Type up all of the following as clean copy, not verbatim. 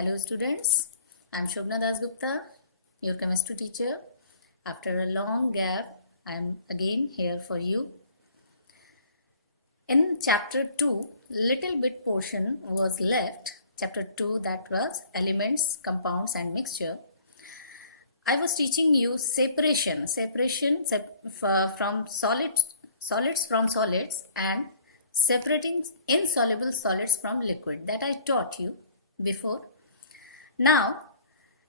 Hello students, I am Shobna Dasgupta, your chemistry teacher. After a long gap, I am again here for you. In chapter 2, little bit portion was left. Chapter 2, that was elements, compounds and mixture. I was teaching you separation from solids from solids, and separating insoluble solids from liquid, that I taught you before. Now,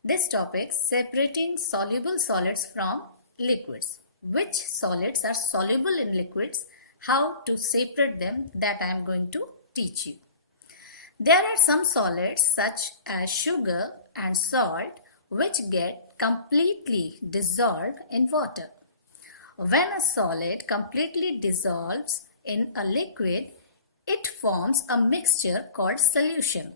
this topic, separating soluble solids from liquids. Which solids are soluble in liquids, how to separate them, that I am going to teach you. There are some solids such as sugar and salt which get completely dissolved in water. When a solid completely dissolves in a liquid, it forms a mixture called solution.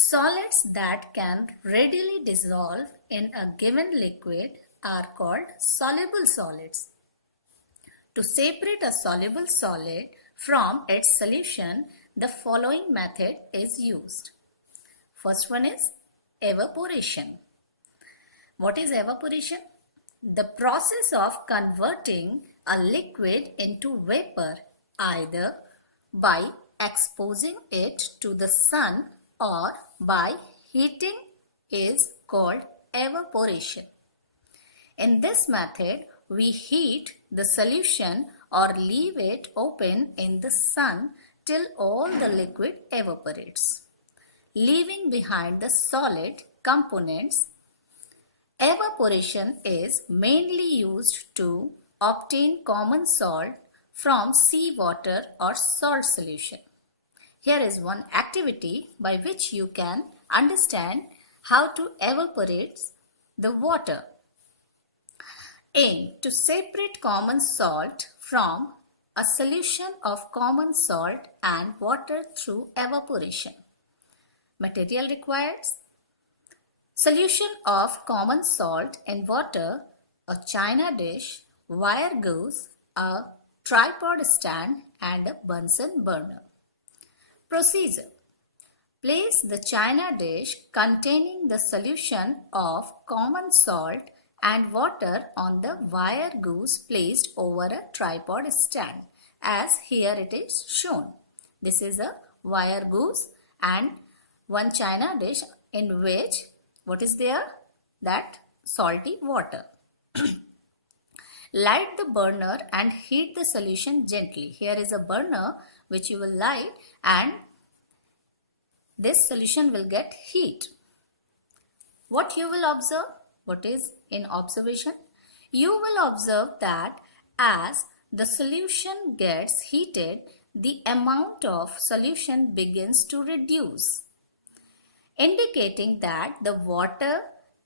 Solids that can readily dissolve in a given liquid are called soluble solids. To separate a soluble solid from its solution, the following method is used. First one is evaporation. What is evaporation? The process of converting a liquid into vapor either by exposing it to the sun or by heating is called evaporation. In this method, we heat the solution or leave it open in the sun till all the liquid evaporates, leaving behind the solid components. Evaporation is mainly used to obtain common salt from seawater or salt solution. Here is one activity by which you can understand how to evaporate the water. Aim to separate common salt from a solution of common salt and water through evaporation. Material required: solution of common salt in water, a china dish, wire gauze, a tripod stand and a Bunsen burner. Procedure: place the china dish containing the solution of common salt and water on the wire gauze placed over a tripod stand, as here it is shown. This is a wire gauze and one china dish in which what is there? That salty water. Light the burner and heat the solution gently. Here is a burner which you will light and this solution will get heat. What you will observe? What is in observation? You will observe that as the solution gets heated, the amount of solution begins to reduce, indicating that the water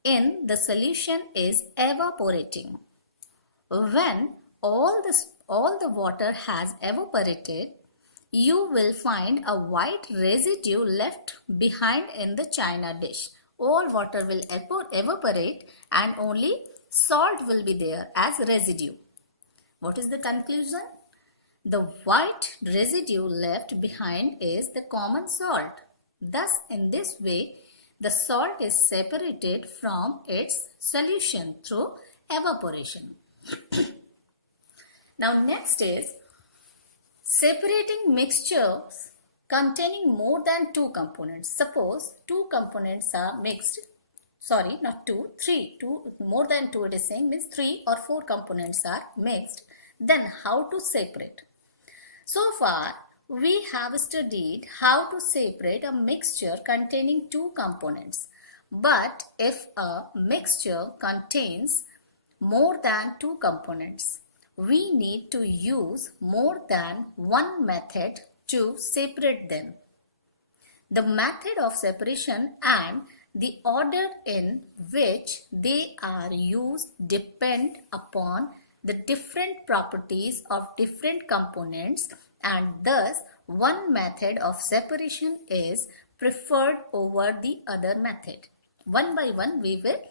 in the solution is evaporating. When all the water has evaporated, you will find a white residue left behind in the china dish. All water will evaporate and only salt will be there as residue. What is the conclusion? The white residue left behind is the common salt. Thus, in this way, the salt is separated from its solution through evaporation. Now, next is separating mixtures containing more than two components. Suppose two components are mixed. Sorry, not two, three. More than two it is saying, means 3 or 4 components are mixed. Then how to separate? So far, we have studied how to separate a mixture containing two components. But if a mixture contains more than two components, we need to use more than one method to separate them. The method of separation and the order in which they are used depend upon the different properties of different components, and thus one method of separation is preferred over the other method. One by one we will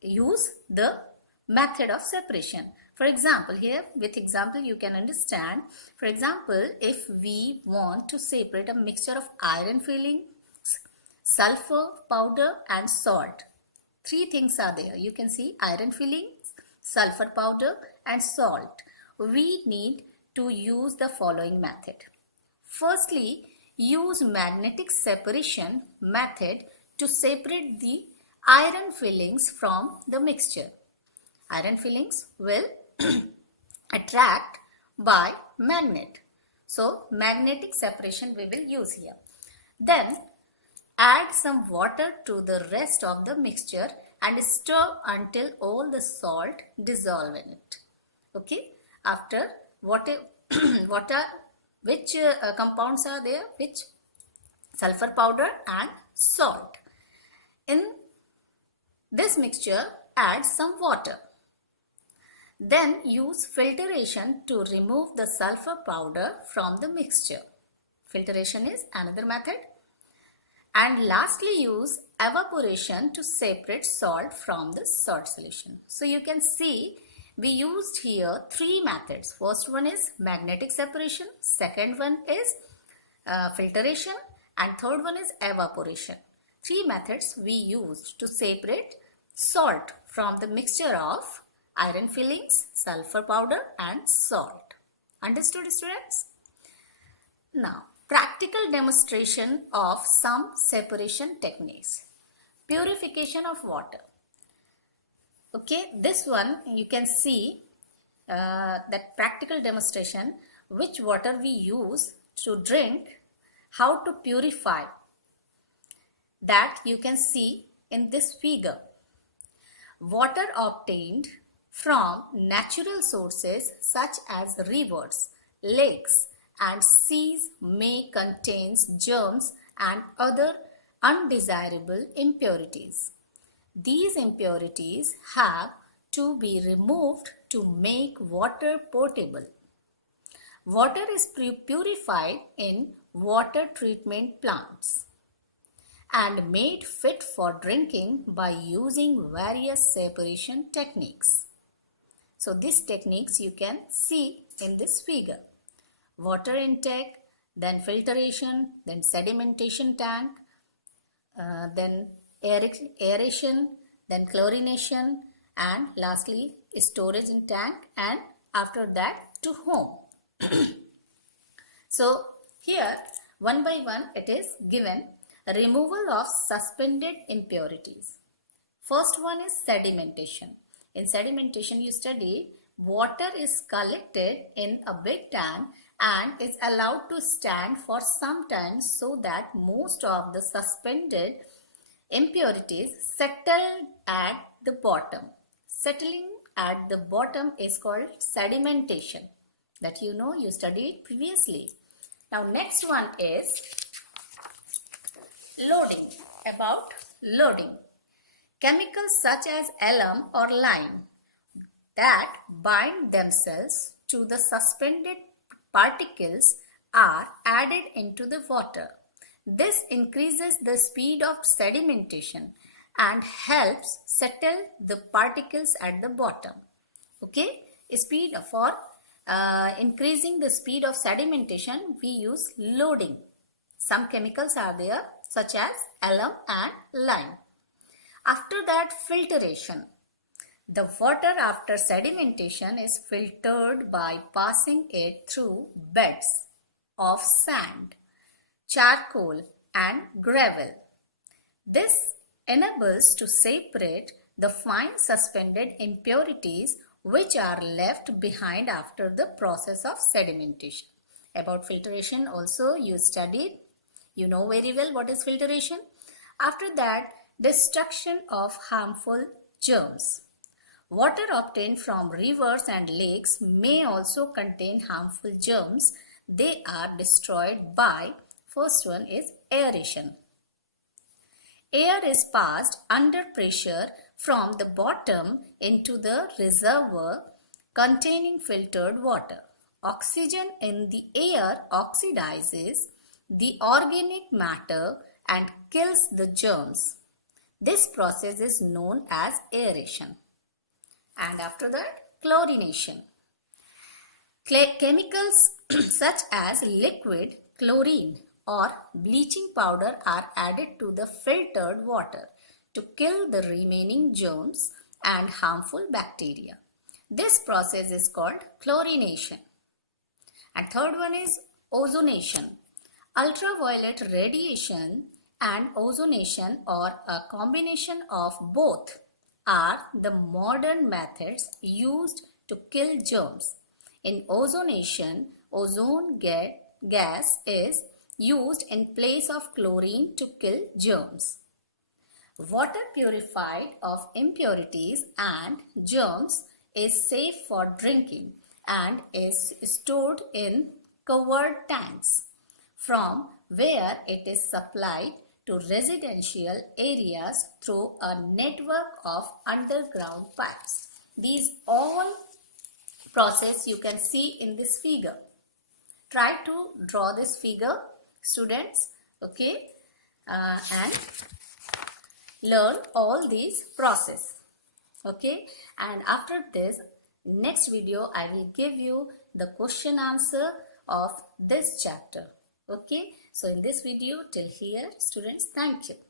use the method of separation. For example, here with example you can understand. For example, if we want to separate a mixture of iron filings, sulfur powder and salt. Three things are there. You can see iron fillings, sulfur powder and salt. We need to use the following method. Firstly, use magnetic separation method to separate the iron fillings from the mixture. Iron fillings will attract by magnet. So, magnetic separation we will use here. Then, add some water to the rest of the mixture and stir until all the salt dissolve in it. Okay. After which compounds are there? Which? Sulfur powder and salt. In this mixture, add some water. Then use filtration to remove the sulfur powder from the mixture. Filtration is another method. And lastly, use evaporation to separate salt from the salt solution. So you can see we used here three methods. First one is magnetic separation, second one is filtration, and third one is evaporation. Three methods we used to separate salt from the mixture of iron fillings, sulfur powder and salt. Understood, students? Now, practical demonstration of some separation techniques. Purification of water. Okay, this one you can see that practical demonstration, which water we use to drink, how to purify. That you can see in this figure. Water obtained from natural sources such as rivers, lakes and seas may contain germs and other undesirable impurities. These impurities have to be removed to make water potable. Water is purified in water treatment plants and made fit for drinking by using various separation techniques. So these techniques you can see in this figure. Water intake, then filtration, then sedimentation tank, then aeration, then chlorination, and lastly storage in tank, and after that to home. So here one by one it is given. Removal of suspended impurities. First one is sedimentation. In sedimentation you study water is collected in a big tank and is allowed to stand for some time so that most of the suspended impurities settle at the bottom. Settling at the bottom is called sedimentation. That you know, you studied previously. Now next one is loading. About loading. Chemicals such as alum or lime that bind themselves to the suspended particles are added into the water. This increases the speed of sedimentation and helps settle the particles at the bottom. Okay, speed for increasing the speed of sedimentation, we use loading. Some chemicals are there such as alum and lime. After that, filtration. The water after sedimentation is filtered by passing it through beds of sand, charcoal and gravel. This enables to separate the fine suspended impurities which are left behind after the process of sedimentation. About filtration also you studied. You know very well what is filtration. After that, destruction of harmful germs. Water obtained from rivers and lakes may also contain harmful germs. They are destroyed by, first one is aeration. Air is passed under pressure from the bottom into the reservoir containing filtered water. Oxygen in the air oxidizes the organic matter and kills the germs. This process is known as aeration. And after that, chlorination. Chemicals such as liquid chlorine or bleaching powder are added to the filtered water to kill the remaining germs and harmful bacteria. This process is called chlorination. And third one is ozonation. Ultraviolet radiation and ozonation, or a combination of both, are the modern methods used to kill germs. In ozonation, ozone gas is used in place of chlorine to kill germs. Water purified of impurities and germs is safe for drinking and is stored in covered tanks, from where it is supplied to residential areas through a network of underground pipes. These all process you can see in this figure. Try to draw this figure, students, okay, and learn all these process, okay. And after this, next video I will give you the question answer of this chapter, okay. So in this video till here, students, thank you.